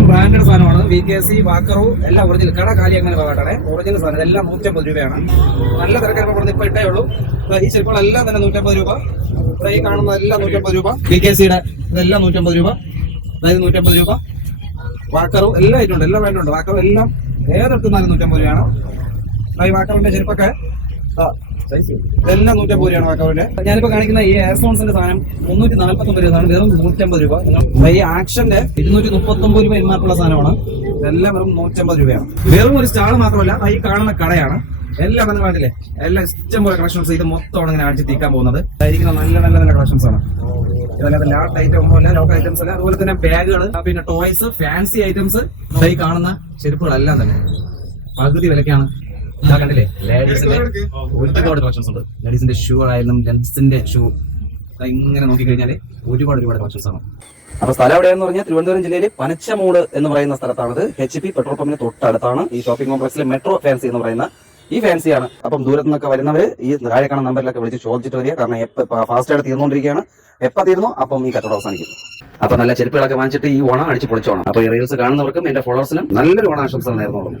എല്ലാം ബ്രാൻഡഡ് സാധനമാണ്. VKC, വാക്കറു എല്ലാം ഒറിജിനൽ. കട കാലി അങ്ങനെ പോകട്ടെ. ഒറിജിനൽ സാധനം ഇതെല്ലാം 150 രൂപയാണ്. നല്ല തിരക്കാണ്. ഇപ്പൊ ഇട്ടേ ഉള്ളൂ. ഈ ചെരുപ്പുകളെല്ലാം തന്നെ 150 രൂപ. ഈ കാണുന്നതെല്ലാം 150 രൂപ. VKCയുടെ ഇതെല്ലാം 150 രൂപ. അതായത് 150 രൂപ. വാക്കറു എല്ലാം ആയിട്ടുണ്ട്. എല്ലാം വേണ്ടുണ്ട്. വാക്കറു എല്ലാം ഏതെടുത്തുന്നാലും 150 രൂപയാണ്. ഈ വാക്കറിന്റെ ചെരുപ്പൊക്കെ ഇതെല്ലാം 150 രൂപയാണ് വാക്കറിന്റെ. ഞാനിപ്പോ കാണിക്കുന്ന ഈ എയർഫോൺസിന്റെ സാധനം 349 രൂപയാണ്. വെറും 150 രൂപ. ഈ ആക്ഷന്റെ 239 രൂപ എന്മാർക്കുള്ള സാധനമാണ്. ഇതെല്ലാം വെറും 150 രൂപയാണ്. വെറും ഒരു സ്റ്റാൾ മാത്രമല്ല, ഈ കാണുന്ന കടയാണ്. എല്ലാം വന്ന് വേണ്ടില്ലേ, എല്ലാം ഇഷ്ടം പോലെ കളക്ഷൻസ്. ഇത് മൊത്തമാണ് ഇങ്ങനെ അടിച്ച് തീക്കാൻ പോകുന്നത്. ഇതായിരിക്കുന്ന നല്ല നല്ല നല്ല കളക്ഷൻസ് ആണ്. ഇതല്ലാതെ ലാർട്ട് ഐറ്റം അല്ല, ലോക്കൽ ഐറ്റംസ് അല്ല. അതുപോലെ തന്നെ ബാഗുകൾ, പിന്നെ ടോയ്സ്, ഫാൻസി ഐറ്റംസ്. ഈ കാണുന്ന ചെരുപ്പുകളെല്ലാം തന്നെ പകുതി വിലക്കാണ്. കണ്ടില്ലേ, ലേഡീസിന്റെ ഒരുപാട് കളക്ഷൻസ് ഉണ്ട്. ലേഡീസിന്റെ ഷൂ ആയാലും ജെന്റ്സിന്റെ ഷൂ ഇങ്ങനെ നോക്കിക്കഴിഞ്ഞാല് ഒരുപാട് കളക്ഷൻസ് ആണ്. അപ്പൊ സ്ഥലം എവിടെയെന്ന് പറഞ്ഞാൽ തിരുവനന്തപുരം ജില്ലയിൽ പനച്ചമൂട് എന്ന് പറയുന്ന സ്ഥലത്താണത്. HP പെട്രോൾ പമ്പിന് തൊട്ടടുത്താണ് ഈ ഷോപ്പിംഗ് കോംപ്ലക്സിലെ മെട്രോ ഫാൻസി എന്ന് പറയുന്ന ഈ ഫാൻസിയാണ്. അപ്പം ദൂരത്തു നിന്നൊക്കെ വരുന്നവര് ഈ താഴെ കാണുന്ന നമ്പറിലൊക്കെ വിളിച്ച് ചോദിച്ചിട്ട് വരിക. കാരണം ഫാസ്റ്റ് ആയിട്ട് തീർന്നുകൊണ്ടിരിക്കുകയാണ്. എപ്പോൾ തീർന്നു അപ്പം ഈ കച്ചവടം അവസാനിക്കും. അപ്പൊ നല്ല ചെരുപ്പുകളൊക്കെ വാങ്ങിച്ചിട്ട് ഈ ഓണം അടിച്ച് പൊളിച്ചോണം. അപ്പൊ ഈ റീൽസ് കാണുന്നവർക്കും എന്റെ ഫോളോവേഴ്സിനും നല്ലൊരു ഓണാശംസ നേർന്നോളും.